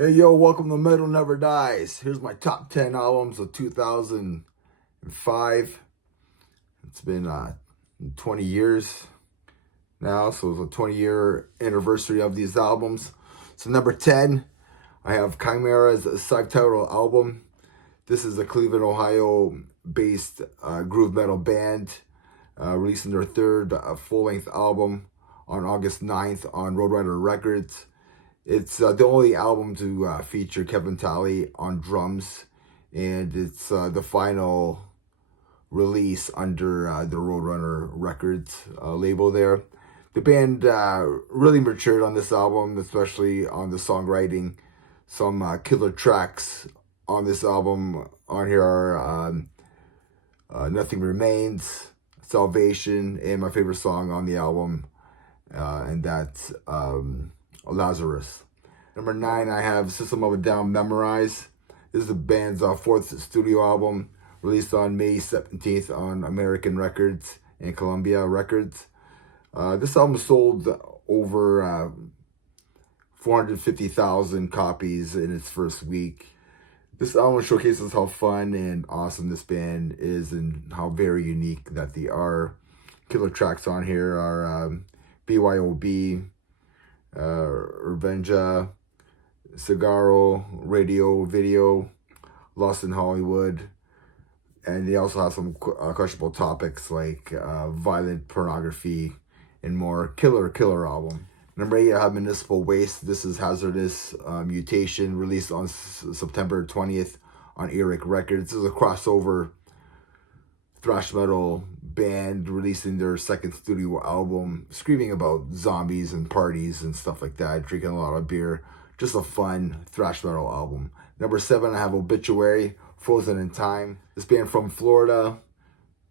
Hey yo, welcome to Metal Never Dies. Here's my top 10 albums of 2005. It's been 20 years now, so it's a 20-year anniversary of these albums. So number 10, I have Chimera's self-titled album. This is a Cleveland, Ohio-based groove metal band releasing their third full-length album on August 9th on Roadrunner Records. It's the only album to feature Kevin Talley on drums, and it's the final release under the Roadrunner Records label there. The band really matured on this album, especially on the songwriting. Some killer tracks on this album on here are Nothing Remains, Salvation, and my favorite song on the album, and that's Lazarus. Number 9, I have System of a Down, Memorize. This is the band's fourth studio album, released on May 17th on American Records and Columbia Records. This album sold over 450,000 copies in its first week. This album showcases how fun and awesome this band is and how very unique that they are. Killer tracks on here are BYOB, Revenja, Cigarro, Radio, Video, Lost in Hollywood, and they also have some questionable topics like violent pornography and more. Killer album. Number 8, I have Municipal Waste. This is Hazardous Mutation, released on September 20th on Earache Records. This is a crossover thrash metal band releasing their second studio album, screaming about zombies and parties and stuff like that, drinking a lot of beer. Just a fun thrash metal album. Number 7, I have Obituary, Frozen in Time. This band from Florida,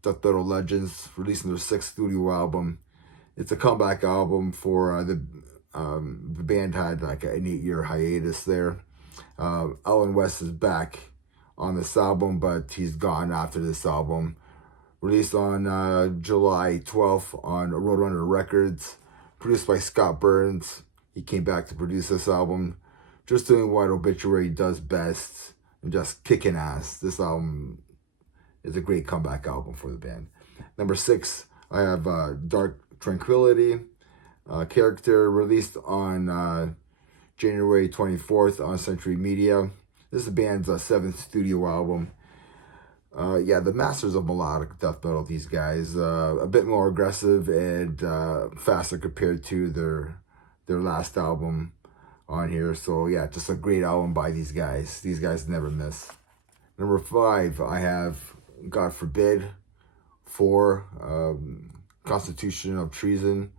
Death Metal Legends, releasing their sixth studio album. It's a comeback album for the band had like an 8-year hiatus there. Alan West is back on this album, but he's gone after this album. Released on July 12th on Roadrunner Records. Produced by Scott Burns. He came back to produce this album. Just doing what Obituary does best and just kicking ass. This album is a great comeback album for the band. Number 6, I have Dark Tranquillity. Character, released on January 24th on Century Media. This is the band's 7th studio album. The masters of melodic death metal, these guys. A bit more aggressive and faster compared to their last album on here. So yeah, just a great album by these guys. These guys never miss. Number 5, I have God Forbid 4, Constitution of Treason.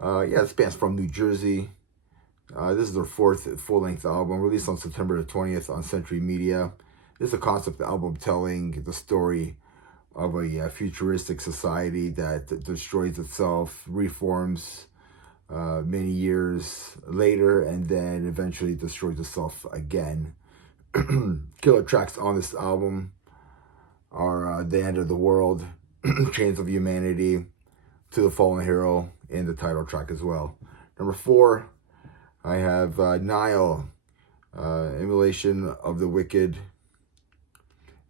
This band's from New Jersey. This is their fourth full-length album, released on September the 20th on Century Media. This is a concept album telling the story of a futuristic society that destroys itself, reforms many years later, and then eventually destroys itself again. Killer tracks on this album are The End of the World, Chains of Humanity, To the Fallen Hero, and the title track as well. Number 4, I have Nile, Immolation of the Wicked,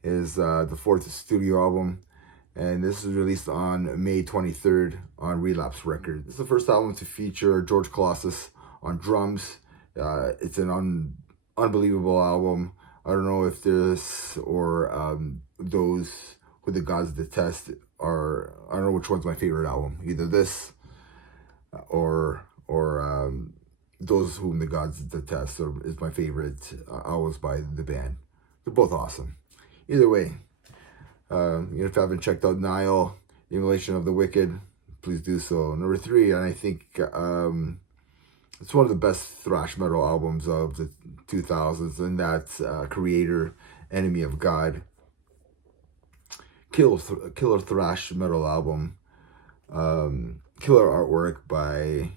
is the fourth studio album, and this is released on May 23rd on Relapse Records. This is the first album to feature George Colossus on drums. It's an unbelievable album. I don't know if this or Those Who the Gods Detest are, I don't know which one's my favorite album. Either this or Those Whom the Gods Detest is my favorite albums by the band. They're both awesome. Either way, if you haven't checked out Nile, Immolation of the Wicked, please do so. Number 3, and I think it's one of the best thrash metal albums of the 2000s, and that's Creator, Enemy of God. Killer thrash metal album. Killer artwork by,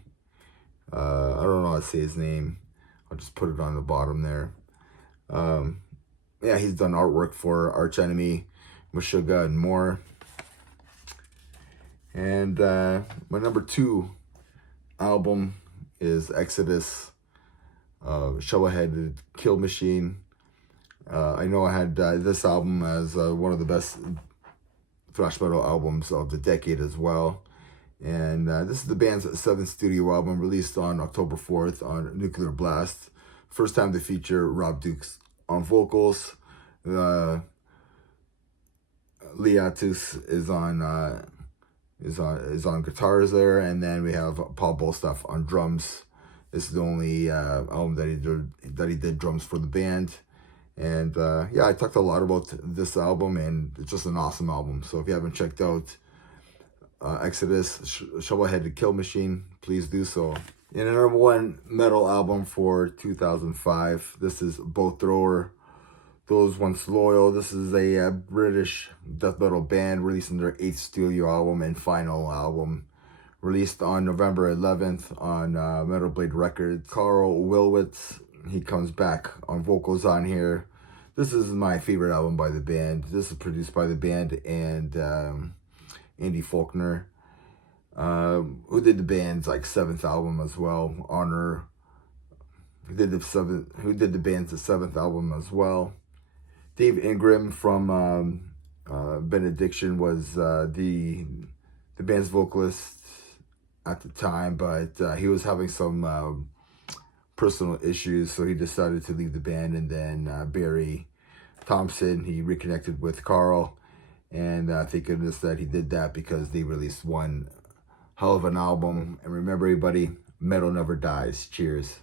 I don't know how to say his name. I'll just put it on the bottom there. He's done artwork for Arch Enemy, Meshuggah, and more. And my number 2 album is Exodus. Shovelhead Kill Machine. I know I had this album as one of the best thrash metal albums of the decade as well. And this is the band's 7th studio album, released on October 4th on Nuclear Blast. First time to feature Rob Dukes on vocals. Liatus is on guitars there, and then we have Paul Bolstaff on drums. This is the only album that he did drums for the band. And yeah, I talked a lot about this album, and it's just an awesome album. So if you haven't checked out Exodus, Shovelhead Kill Machine, please do so. And the number 1 metal album for 2005, this is Boat Thrower, Those Once Loyal. This is a British death metal band releasing their 8th studio album and final album, released on November 11th on Metal Blade Records. Carl Wilwitz, he comes back on vocals on here. This is my favorite album by the band. This is produced by the band and Andy Faulkner, who did the band's 7th album as well. Honor, who did the band's 7th album as well. Dave Ingram from Benediction was the band's vocalist at the time, but he was having some personal issues, so he decided to leave the band. And then Barry Thompson, he reconnected with Carl, and thank goodness that he did that, because they released one hell of an album. And remember, everybody, metal never dies. Cheers.